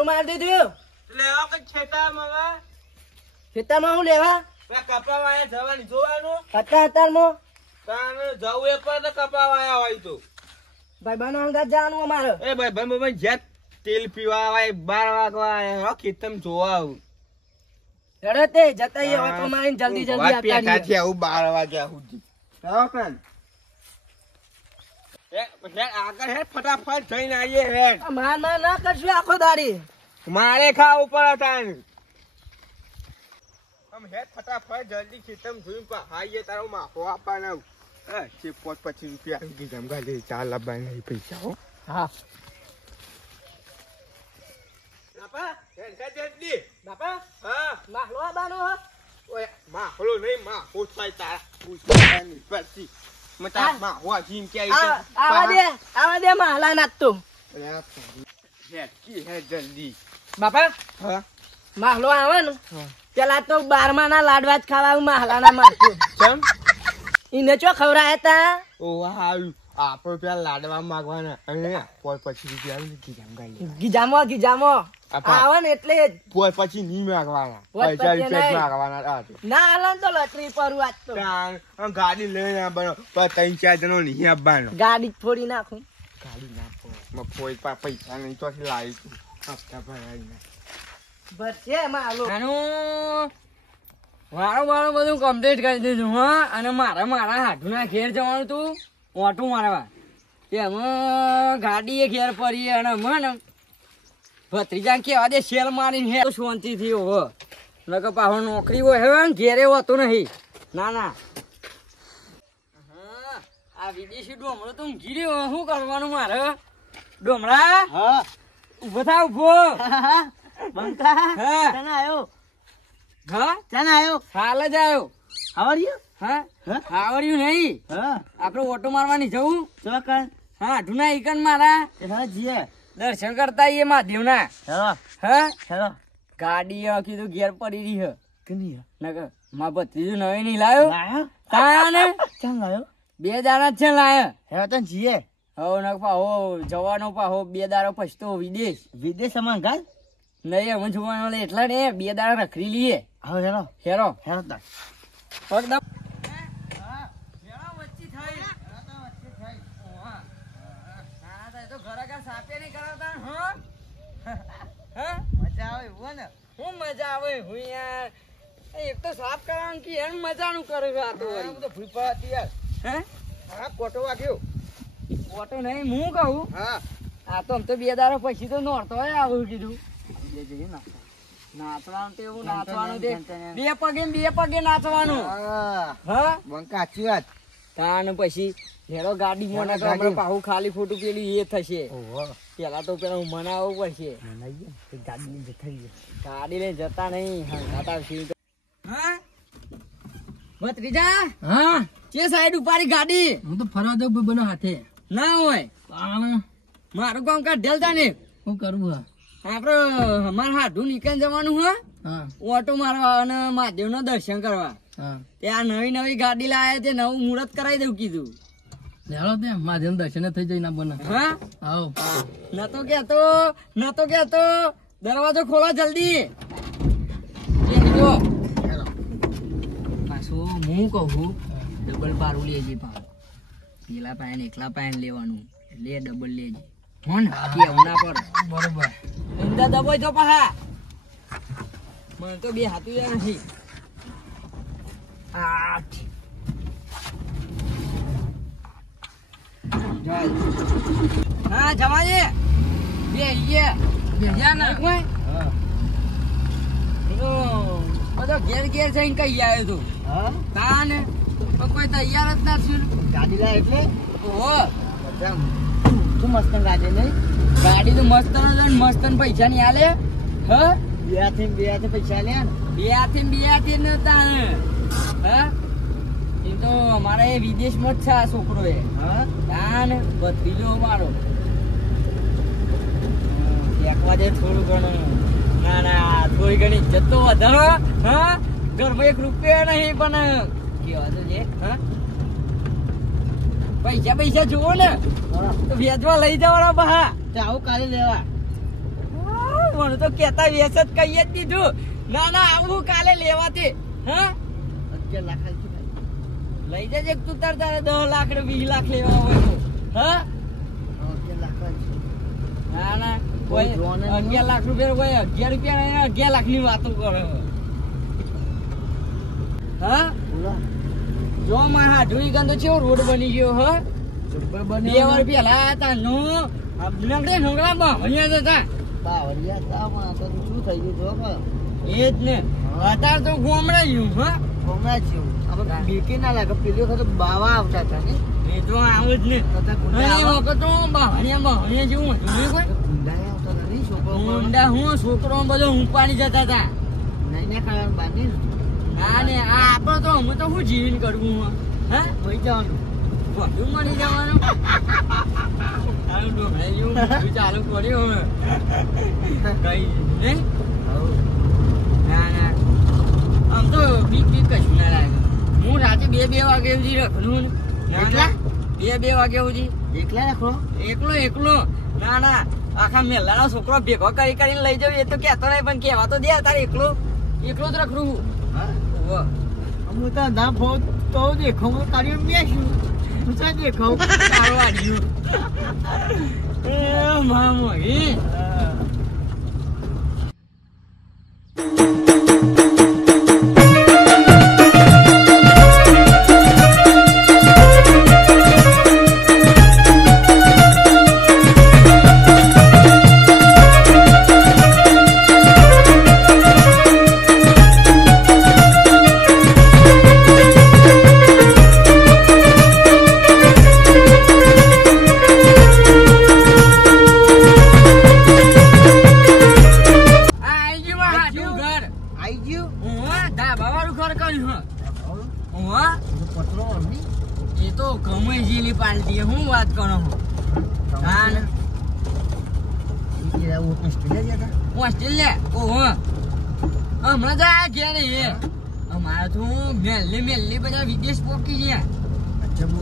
દારૂ મારી દીધું લેવા કે ખેતરમાં ખેતરમાં હું લેવા કપા વાયા જવાની જોવાનું અત્યારમાં તાને જવું એ પર તો કપા વાયા હોય તો ભાઈ બનો અંગાત જવાનું અમારે એ ભાઈ જેટ તેલ પીવા આવે 12 વાગવા આવે ખેતમ જોવા આવું રડો તે જતા એ ઓટો મારીને જલ્દી જલ્દી આવતા ત્યાંથી આવું 12 વાગ્યા સુધી આગળ હે ફટાફટ જઈને આવીએ હેડ માર ના કરશું આખો દાડી મારે ખાવું પડે તાને આમ હેડ ફટાફટ જલ્દી ખેતમ જોઈને પાઈએ તારો માફો આપવાના છે 25 રૂપિયા આવી ગઈ જમગા લે ચા લાવવાના પૈસા હો હા બાપા હેડ જલ્દી બાપા હા માહલો આબાનો હો ઓય માહલો નહીં માહો થાય તારા પૂછવાની પછી મતા માહો જીમ કે આવા દે માહલા નાખતો હેડ કી હેડ જલ્દી બાપા હા માહલો આવે ને પેલા તો 12મા ના લાડવા જ ખાવા માહલાના મારતું કેમ ઈને ચો ખવરાયા તા ઓ હારું આપણે પેલા લાડવા માંગવાના અને 25 રૂપિયા ગીજામો આવે ને એટલે પછી નહીં માંગવાના પૈસા રૂપિયા માંગવાના ના હાલન તો લટરી પર વાત તો ગાડી લઈને આવવાનો 3-4 જણો નહીં આવવાનો ગાડી ફોડી નાખું ગાડી નાખો મફોઈ પૈસા નહીં તો લાવી હપ્તા ભરાઈને ભરશે માલો વાળું બધું કમ્પ્લીટ કરી દીધું હા અને મારા હાથુના ઘેર જવાનું તું ઓટું મારવા એમાં ગાડી ઘેર પડી અને મને ભત્રીજા કેવા દે શેલ મારીને હે શાંતિ થી હો નકર પાછો નોકરી હોય હવે ઘેરે હોતો નહીં ના હા આ વિદેશી ડોમરો તો ઊંઘી રહ્યો શું કરવાનું મારે ડોમરા હા ઉભો થા ઉભો બંકા હા તને આયો હા તને આયો હાલ જ આવ્યો આવડ્યું હા આવડ્યું નહીં હા આપડે ઓટો મારવાની જવું ચોકન હા ઢુના ઈકન મારા હા જીએ દર્શન કરતા આઈએ મહાદેવના હેલો હા હેલો ગાડી કીધું ઘેર પડી રહી હે કની નકર માં ભત્રીજું નવી નહીં લાયો લાયો તાને ચાલ લાયો 2 દાડા છે લાયો હેલો તને જીએ હો નક પાહો જવાનો પાહો 2 દાડા પછી તો વિદેશ માં ગાલ નહીં હું જોવાનો એટલા ને 2 દાડા રખડી લઈએ હવે હેલો હેરો હેલો તા પગદા મજા આવે હો ને હું મજા આવે હું યાર એક તો સાફ કરવાનું કે એમ મજાનું કરું આ તો વળી તો ભૂલ પડી યાર હે હા કોટો વાગ્યો ઓટો નહીં હું કહું હા આ તો આમ તો 2 દાડા પછી તો નોરતો હોય આવું કીધું નાચવાનું તો એવું નાચવાનું તે 2 પગે નાચવાનું હા બંકા સાચી વાત તાન પછી હેડો ગાડી માં આપણે પાહુ ખાલી ખોટું પેલી એ થશે પેલા તો પેલા મનાવવું પડશે ગાડી લઈને જતા નહીં હા ભત્રીજા હા જે સાઈડ ઉપાડી ગાડી હું તો ફરવા દઉં બનો હાથે ના હોય મારું કામ કાઢેલ તા ને શું કરવું આપડે અમારે હાડું નીકળી જવાનું હા હા ઓટો મારવા અને મહાદેવ નો દર્શન કરવા હા ત્યાં નવી ગાડી લાયા તે નવું મુહૂર્ત કરાવી દઉં કીધું હેલો તે માધ્યમ દર્શન થઈ જાય ના બને હા આવો નતો કેતો દરવાજો ખોલો જલ્દી પાછું હું કહું ડબલ પારું લેજે પાછું પેલા પાયન એકલા પાયન લેવાનું એટલે ડબલ લેજે હો ને કેવું ના પડે બરોબર અંદર દબાઈ તો પાહા મને તો 2 હાથું જ નથી હા જવાજે બધો ઘેર જઈને કઈ આવ્યો તું તાને કોઈ તૈયાર જ નથી ગાડી લાય એટલે ઓહો તું મસ્ત ગાડી નહીં ગાડી તો મસ્ત મસ્ત પૈસા ની આલે હ બે હાથે પૈસા લે બે હાથે ને તાને હા એ તો અમારે વિદેશમાં જ છે આ છોકરો એ હા તાન ભત્રીજો મારો એકવા દે થોડું ઘણું ના થોડી ઘણી ઇજ્જત તો વધારો હા ઘરમાં 1 રૂપિયા નહીં પણ કેવા તો છે હા પૈસા જુઓ ને તો વેચવા લઈ જવાના બહા આવું કાલે લેવા ભણું તો કેતા વેસ જ કહી જ દીધું. ના ના આવું કાલે લેવાથી. હા 11 લાખ આલજો ભાઈ. લઈ જજે તું તારે 10 લાખ ને 20 લાખ લેવા હોય તો. હા 11 લાખ આલજો. ના ના કોઈ 11 લાખ રૂપિયા કોઈ 11 રૂપિયા નહીં, 11 લાખ ની વાતો કરે. હા બોલો જો મારા હાથુની ગંદો છે રોડ બની ગયો. હ જબ્બર 2 બને વાર પેલા હતા નો નગડે નગડા બાવળિયા હતા. બાવળિયા તામાં તો શું થઈ ગયું જો કે એ જ ને અત્યારે તો ગોમડા ગયું. હા કોમરા જેવું આપણે બીકે ના લાગે. પેલી વખત બાવા આવતા હતા ને એ તો આવું જ ને. તથા ગુંડા એ વખત તો બાવળિયા જેવું હતું નહીં કોઈ. ગુંડા આવતા હતા નહીં છોકરો ઊંડા હું છોકરો બધો ઊંપાડી જતા હતા. નહીં ખાવાનું બાંધી ના ને આ આપણે તો અમે તો શું જીવીને કરવું. હા હોઈ જવાનું. બધું મળી જવાનું. ડોમડા જેવું બધું ચાલુ કર્યું હવે કઈ નહીં. ના ના આમ તો બીક કશું ના લાગે. હું રાતે 2 વાગે સુધી રખડું. ના ના 2 વાગે સુધી એકલા રાખો એકલો. ના ના આખા મેલાનો છોકરો ભેગો કરીને લઈ જાવ એ તો કહેતો નહીં, પણ કહેવા તો દે. તારે એકલો જ રખડું. હા હું તો ના ફોન તો દેખો હું તારી બેસ્યું હું તો દેખો કાળવાડ્યું એ મામો એ હું વાત કરો ઓસ્ટ્રેલિયા હમણાં તો આ ઘેર એ અમારે તો મેલ્લી બધા વિદેશ પોકી ગયા. અજબ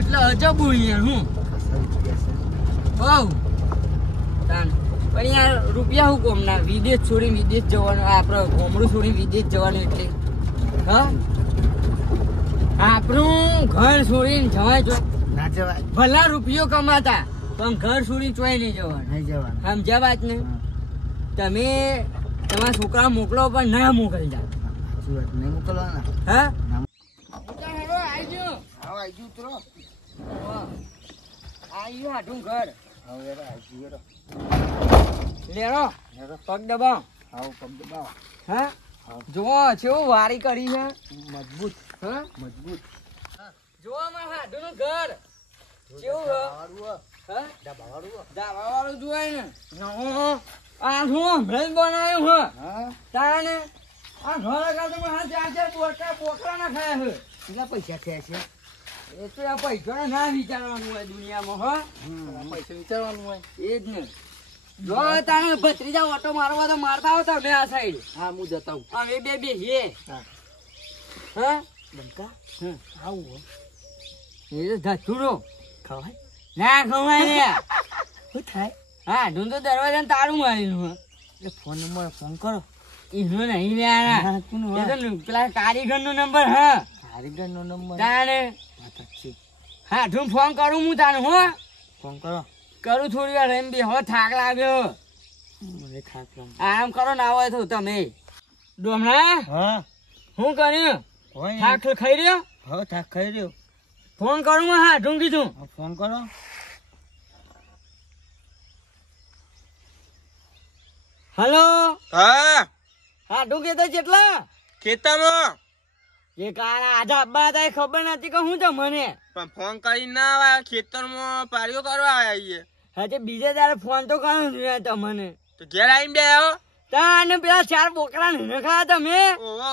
એટલે અજબ યાર. હું બહુ પણ યાર રૂપિયા હું કોમ ના વિદેશ છોડીને વિદેશ જવાનું. આપડે ગોમડું છોડીને વિદેશ જવાનું એટલે હા આપણું ઘર છોડીને જવાય જો ના જવાય. ભલા રૂપિયો કમાતા પણ ઘર છોડીને ચોય નહીં જવાનું. નહીં જવાનું. સમજ્યા વાત ને. તમે તમારા છોકરા મોકલો પણ ના મોકલી જાય. નહીં મોકલવાના. હા આવી ઉતરો આવ્યું હાટું ઘર હવે આવી લેરો પગ દબાવ. પગ દબાવો. હા જો કેવું વારી કરી છે મજબૂત હા મજબૂત. જો મારા હાટું નું ઘર કેવું હા ધાબા વાળું જોવાય ને. આ શું હમણાં બનાવ્યું હા તાને આ ઘર આગળ તો મારા 4 બોકરા ના ખાયા છે. કેટલા પૈસા થયા છે? એ તો આ પૈસા ના વિચારવાનું હોય દુનિયામાં. પૈસા વિચારવાનું હોય એ જ ને. જો તારે ભત્રીજા ઓટો મારવા તો મારતા હો તમે આ સાઈડ. હા હું જતા હું. અમે બે હે હા બંકા આવું એ તો ધતુરો ખવાય ના ખવાય ને. શું થાય? હા ઢૂંઢો દરવાજા તારું મારેલું. એટલે ફોન નંબર ફોન કરો. એનો નહીં લેવાના. હા, કોનો? એ તો પેલા કારીગર નો નંબર. હા કારીગર નો નંબર. તાને હા ઢૂં ફોન કરું હું તાને. હો ફોન કરો. કરું થોડી વાર એમ બે હવે થાક લાગ્યો. મને ખાસ આરામ કરો ના હોય તો તમે ડોમણા હા શું કર્યું? હોય થાક ખાઈ રહ્યો? હા થાક ખાઈ રહ્યો. ફોન કરું હા ઢૂં કીધું. ફોન કરો. હલો હા હા ઢૂં કીધું કેટલા ખેતરમાં એ કારા આજે અબ્બા હતા એ ખબર નથી કે હું તો મને પણ ફોન કરીને ના આવ્યા. ખેતરમાં પારીઓ કરવા આવ્યા. હજે બીજે તારે ફોન તો કરું છું તમને. તો ઘેર આવીને બે આવો. તાને પેલા 4 બોકરા ને ખાયા તમે ઓહો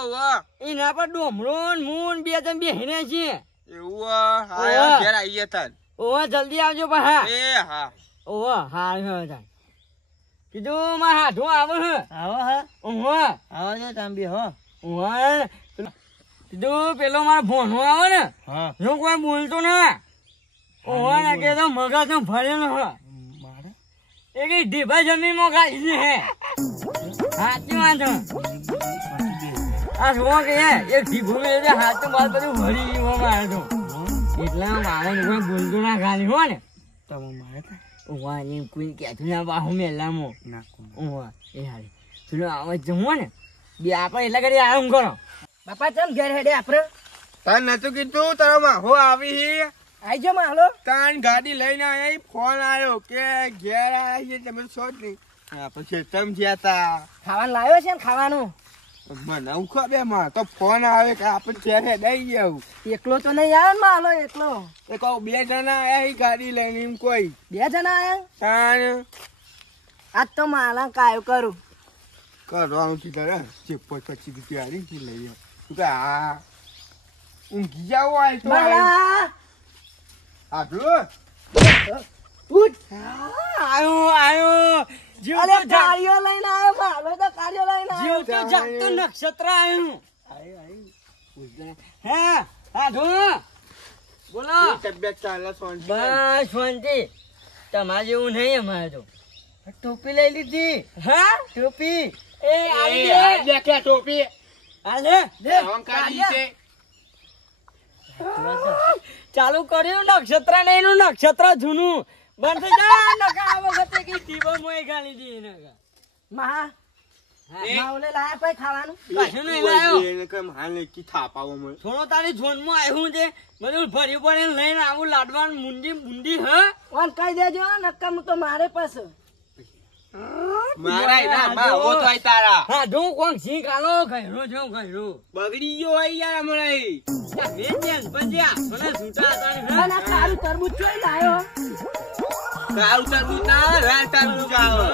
એના પર ડોમરો મૂન બે ત્રણ બેહીને છીએ. એવું હા ઘેર આવીએ તાર. ઓવા જલ્દી આવજો પાછા. એ હા ઓવા હા હા કીધું મારા હાથું આવે હે. આવો હા ઓવા આવો છે તમે બી હો. ઓવા કીધું પેલો મારો ભોણો આવે ને હા હું કોઈ બોલતો ના. ઓવા ને કે તો મગજ નો ભરેલો હ. મારે એ કઈ ઢીબા જમીનમાં ખાઈ છે હે હાચી વાત છે. આ શું કે એક ઢીબો મેળે હાથ બાર બધું ભરી ગયું મારે તો એટલા મારે કોઈ બોલતું ના ખાલી હો ને તમે મારે ઉવા એમ કોઈ કહેતું ના બાહુ મેલામાં નાખો ઉવા એ હારી પેલો આવાજ જમવો ને બે આપણે એટલા કરી આરામ કરો બાપા ચમ ઘેર હેડે આપડે તાર નતું કીધું તારો માહો આવી આઈ જો માલો તાન ગાડી લઈને આયા ફોન આવ્યો કે ઘેર આયા છે તમે શોધ નહીં પછી તમ ગયા તા ખાવાનું લાવ્યો છે ને ખાવાનું મને હું ખબર માં તો ફોન આવે કે આપણે ઘેર દઈ ગયા એકલો તો નહીં આવે ને માલો એકલો એ કહું 2 જણા આયા ગાડી લઈને એમ કોઈ 2 જણા આયા તાન આજ તો માલા કાયો કરું કરવાનું છે તારે જે 25 રૂપિયા હારી લઈ આવ તું કે આ ઊંઘી જાવ આય તો માલા આટલું ઉઠ આયો જીવ અરે તો કાર્યો લઈને આવ્યો માલો તો કાર્યો લઈને આવ્યો જીવ તો જાગતો નક્ષત્ર આવ્યું હે હા ધો બોલો તબિયત ચાલે સોન બસ શાંતિ તમારે જેવું નહીં અમારે તો ટોપી લઈ લીધી હા ટોપી એ આવી દે દેખે ટોપી આલે દે કાઢી છે ચાલુ કર્યું નક્ષત્ર નહીં નું નક્ષત્ર જૂનું બંધ થઈ જા નકા આ વખતે કે ટીબો મોય ગાલી દી નકા મહા માવલે લાયા પછી ખાવાનું કશું નહીં લાયો એને કેમ હાલ કી થાપાવો મને થોડો તારી ઝોનમાં આવ્યું છે બધું ભર્યું પડે લઈને આવું લાડવાન મુંડી મુંડી હ ઓન કહી દેજો નક્કમ તો મારે પાસે મારા ના માં હો તો આય તારા હા જો કોણ સી કાલો ઘરો જો ઘરો બગડી ગયો હોય યાર હમણાં બે બેન પંજા મને છૂટા હતા અને તારું તરબૂચ જોઈ લાયો તારું તરબૂચ ના રાત તરબૂચ આવો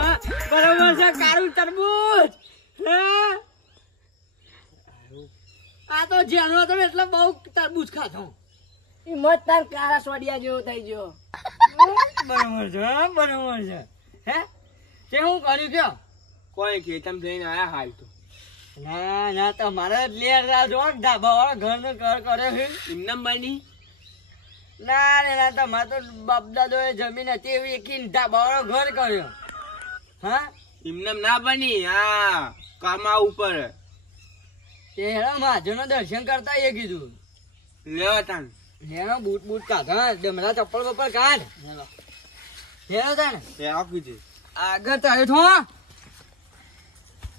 બરોબર છે કારું તરબૂચ આ તો જેનો હતો ને એટલે બહુ તરબૂચ ખાધો ઈ મત તાર કારા સોડિયા જેવો થઈ ગયો બરોબર છે બરોબર છે હે તે હું કર્યું કયો કોઈ ખેતમ જઈને આયા હાલ તો ના ના તમારે લેર જો ધાબા વાળા ઘર ને ઘર કર્યો છે ઇન્નમ બની ના રે ના તમારે તો બાપ દાદો એ જમીન હતી એવી એક ધાબા વાળો ઘર કર્યો હા ઇન્નમ ના બની હા કામા ઉપર તે હેરા મહાજનો દર્શન કરતા એ કીધું લેવા તાન હેરો બૂટ બૂટ કાઢા ડમરા ચપ્પલ બપ્પલ કાઢ હેરો તાને એ આકી આગળ તારે છો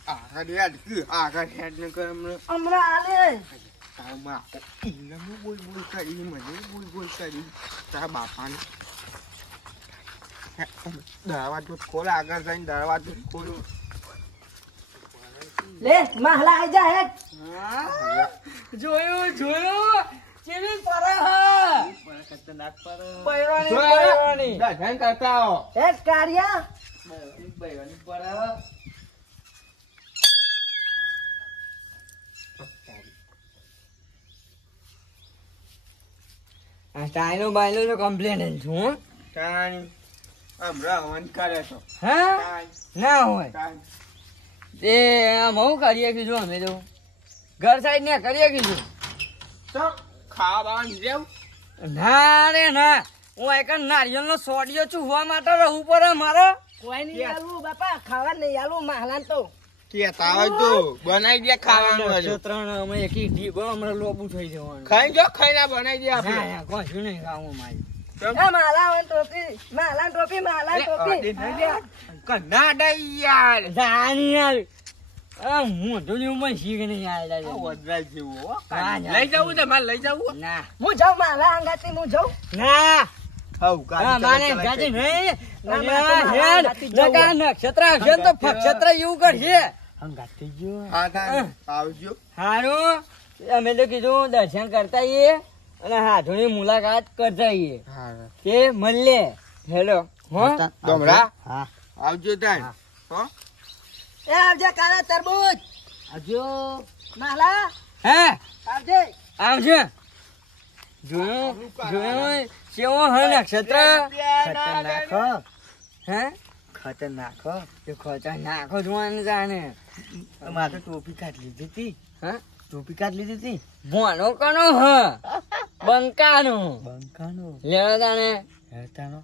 આગળ યાદ કે આગળ હેડ ન કર હમણાં આલે તામા ઇન્નમ બોલ બોલ કરી મને બોલ બોલ કરી તારા બાપાને દરવાજો ખોલ આગળ જઈને દરવાજો ખોલ લે mahલા આઈ જા હેડ જોયું જોયું ચેવી પર હ ખતરનાક પર પૈરાની પૈરાની દર્શન કરતા હો હેડ કારિયા પૈરાની પર આ ટાઈનો બાઈનો તો કમ્પ્લેન છું તાન હમણાં હવન કરે તો હા તાન ના હોય તાન તે આમ હું કરીએ કીધું અમે તો ઘર સાઈડ ને કરીએ કીધું તો ખાવા જેવ ના રે ના હું એક નારિયેળ નો સોડિયો ચૂહવા માટે રહું પડે મારે કોઈ નહીં આલું બાપા ખાવા નહીં આલું mahlan તો કેતા હોય તો બનાવી દે ખાવાનું હજુ ત્રણ અમે એક ઢીબો હમણાં લોબુ થઈ જવાનું ખાઈ જો ખાઈને બનાવી દે ના આપણે ના કશું નહીં ખાવું મારી એ mahlan ટોપી mahlan ટોપી કના દઈ યાર જાની યાર આ હું તો નહીં મને શીખ નહીં આવ્યા વદરાઈ જેવું હો હા, લઈ જવું ને મારે લઈ જવું ના હું જાઉં mahlan અંગાથી હું જાઉં ના હવ હા માને ગાજી નહીં ના, ના, હેડ ગાતી જવું. નકા નક્ષત્ર આવશે ને તો ફક્ષત્ર એવું કરશે અંગાથી જો હા થાય આવજો હારું અમે તો કીધું દર્શન કરતા આવીએ અને હાથોની મુલાકાત કરતા આવીએ હા કે મળીએ હેલો હો ડમરા હા આવજો તાન હો એ આવજે કાળા તરબૂચ આવજો mahlan હે આવજે આવજો જોયું જોયું કેવો હ નક્ષત્ર ખતરનાક હે ખતરનાક તે ખોટા નાખો જોવાનું જાણે મારે ટોપી કાઢ લીધી હતી હા ટોપી કાઢ લીધી હતી ભણો કનો હ બંકાનો બંકાનો લેવા જાણે હેતાનો